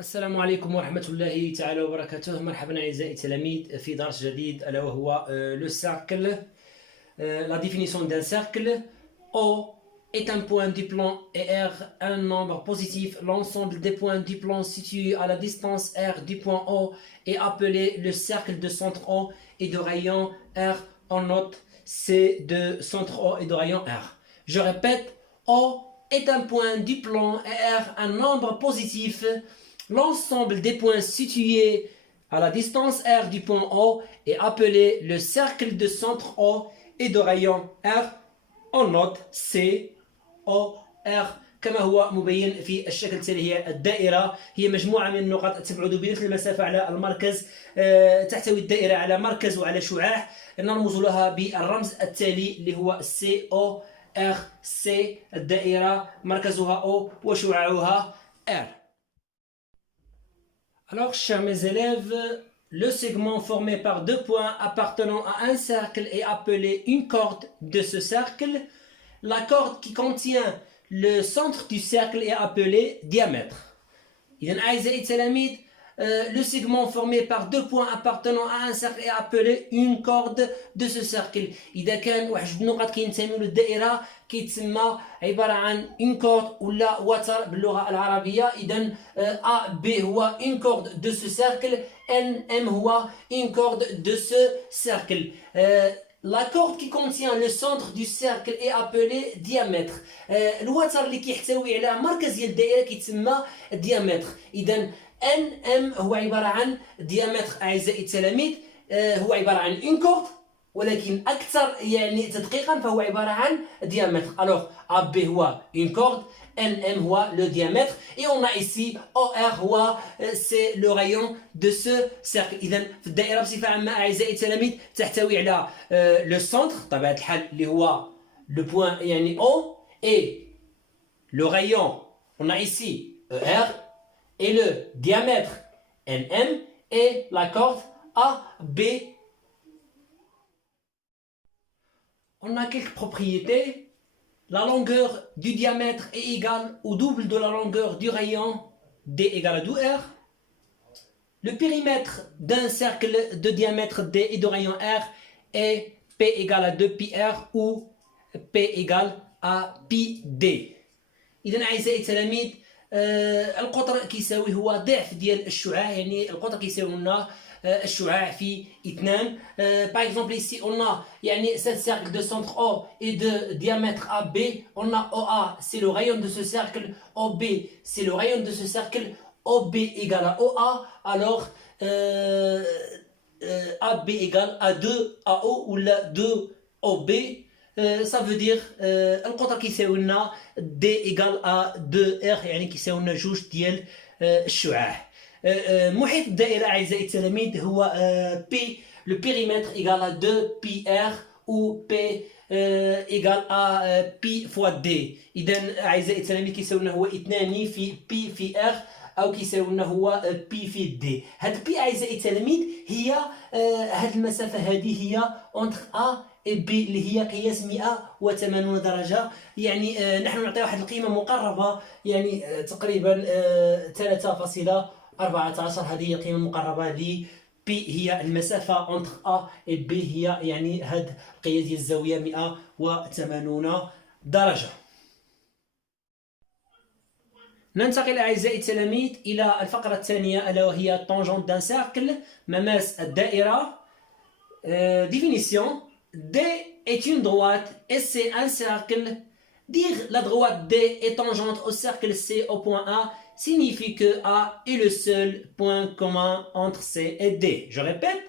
السلام عليكم ورحمة الله تعالى وبركاته. مرحبا أعزائي التلاميذ في درس جديد ألا وهو le cercle. La définition d'un cercle. O est un point du plan et R un nombre positif. L'ensemble des points du plan situés à la distance R du point O est appelé le cercle de centre O et de rayon R. En note C de centre O et de rayon R. Je répète, O est un point du plan et R un nombre positif. L'ensemble des points situés à la distance R du point O est appelé le cercle de centre O et de rayon R. En note C O R كما هو مبين في الشكل التالي. هي الدائرة هي مجموعة من النقط تبعد بنفس المسافة على المركز. تحتوي الدائرة على مركز وعلى شعاع نرمز لها بالرمز التالي اللي هو سي او ار. سي الدائرة مركزها او وشعاعها ار. Alors, chers mes élèves, le segment formé par deux points appartenant à un cercle est appelé une corde de ce cercle. La corde qui contient le centre du cercle est appelée diamètre. إذن أعزائي التلاميذ, le segment formé par deux points appartenant à un cercle est appelé une corde de ce cercle. إذا كان واحد النقط كينتميو للدائرة كيتسمى عبارة عن une corde ولا وتر باللغة العربية. إذن A B هو une corde de ce cercle, N M هو une corde de ce cercle. La corde qui contient le centre du cercle est appelée diamètre. الوتر اللي كيحتوي على مركز ديال الدائرة كيتسمى diamètre. إذن ان ام هو عبارة عن diamètre أعزائي التلاميذ. هو عبارة عن une corde ولكن أكثر يعني تدقيقا فهو عبارة عن diamètre. Alors AB هو une corde, NM هو le diamètre et on a ici OR هو c'est le rayon de ce cercle. إذن في الدائرة بصفة عامة أعزائي التلاميذ تحتوي على le centre طبيعة الحال اللي هو le point يعني O et le rayon on a ici ER et le diamètre NM et la corde AB. On a quelques propriétés. La longueur du diamètre est égale au double de la longueur du rayon D égale à 2R. Le périmètre d'un cercle de diamètre D et de rayon R est P égale à 2πr ou P égale à πd. إذن أعزائي التلاميذ, القطر كيساوي هو ضعف ديال الشعاع, يعني القطر كيساوي لنا الشعاع في 2. Par exemple ici on a يعني ce cercle de centre O et de diamètre AB. On a OA c'est le rayon de ce cercle, OB c'est le rayon de ce cercle, OB égale à OA. Alors AB égale à 2 AO ou la 2 OB. Ça veut dire القطر كيساوي لنا D égale à 2R, يعني كيساوي لنا جوج ديال الشعاع. محيط الدائرة أعزائي التلاميذ هو P, le périmètre égale à 2πr ou P égale à P fois D. إذن أعزائي التلاميذ كيساوي لنا هو 2 في P في R أو كيساوي لنا هو P في D. هاد P أعزائي التلاميذ هي هاد المسافة هذه هي entre A et B اللي هي قياس 180 درجة. يعني نحن نعطي واحد القيمة مقربة يعني تقريبا 3.14. هذه هي القيمة المقربة ل P, هي المسافة entre A et B, هي يعني هاد القياس ديال الزاوية 180 درجة. ننتقل أعزائي التلاميذ إلى الفقرة الثانية ألا وهي tangente d'un cercle, مماس الدائرة. Définition. D est une droite et c'est un cercle. Dire la droite D est tangente au cercle C au point A signifie que A est le seul point commun entre C et D. Je répète,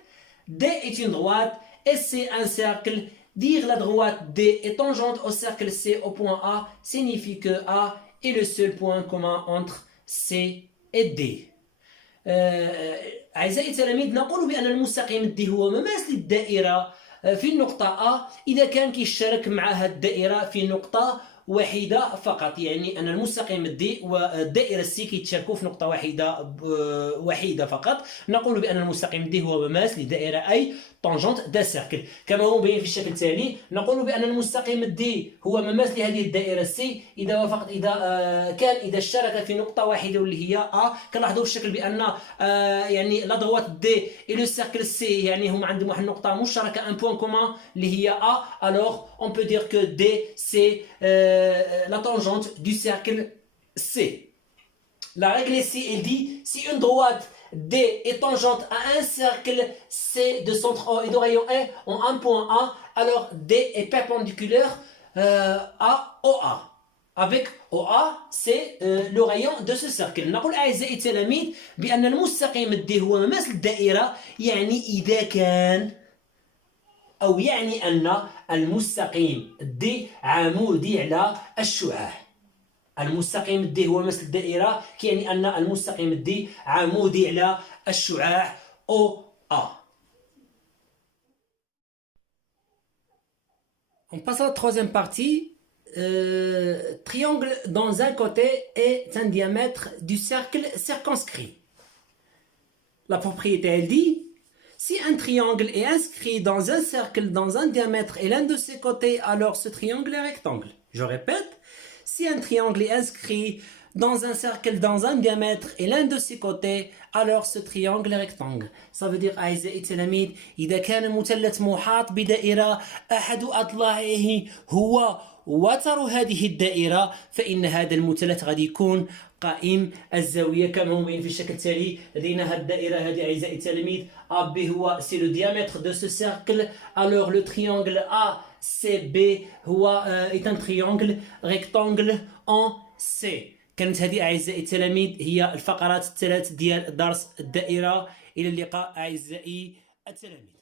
D est une droite et c'est un cercle. Dire la droite D est tangente au cercle C au point A signifie que A est le seul point commun entre C et D. أعزائي التلاميذ, نقول بأن المستقيم D هو مماس للدائرة في النقطة A إذا كان كيشترك معها الدائرة في نقطة واحدة فقط. يعني أن المستقيم دي والدائرة سي كيتشاركوا في نقطة واحدة فقط. نقول بأن المستقيم دي هو مماس لدائرة أي طونجونت دا سيركل. كما هو مبين في الشكل التالي، نقول بأن المستقيم دي هو مماثل لهذه الدائرة سي إذا وافقت إذا اشترك في نقطة واحدة واللي هي أ. كنلاحظوا في الشكل بأن يعني لا دروات دي et le cercle C يعني هما عندهم واحد النقطة مشتركة ان بوان كومان اللي هي A. Alors on peut dire que D c'est la tangente du cercle C. La règle ici elle dit si une droite D est tangente à un cercle C de centre O et de rayon 1 en un point A, alors D est perpendiculaire à OA. Avec OA, c'est le rayon de ce cercle. نقول أعزائي التلاميذ بأن المستقيم D هو مماثل الدائرة، يعني إذا كان أو يعني أن المستقيم D عمودي على الشعاع. المستقيم D هو مثل الدائرة، يعني أن المستقيم D عمودي على الشعاع OA. On passe à la troisième partie. Triangle dans un côté est un diamètre du cercle circonscrit. La propriété elle dit si un triangle est inscrit dans un cercle dans un diamètre et l'un de ses côtés, alors ce triangle est rectangle. Je répète, si un triangle est inscrit dans un cercle dans un diamètre et l'un de ses côtés, alors ce triangle est rectangle. Ça veut dire أعزائي التلاميذ إذا كان مثلث محاط بدائرة أحد أضلاعه هو وتر هذه الدائرة فإن هذا المثلث غادي يكون قائم الزاوية كما هو مبين في الشكل التالي. لدينا هذه الدائرة هذه أعزائي التلاميذ AB هو c'est le diamètre de ce cercle. Alors le triangle ACB هو est un triangle rectangle en C. كانت هذه أعزائي التلاميذ هي الفقرات الثلاث ديال درس الدائرة. إلى اللقاء أعزائي التلاميذ.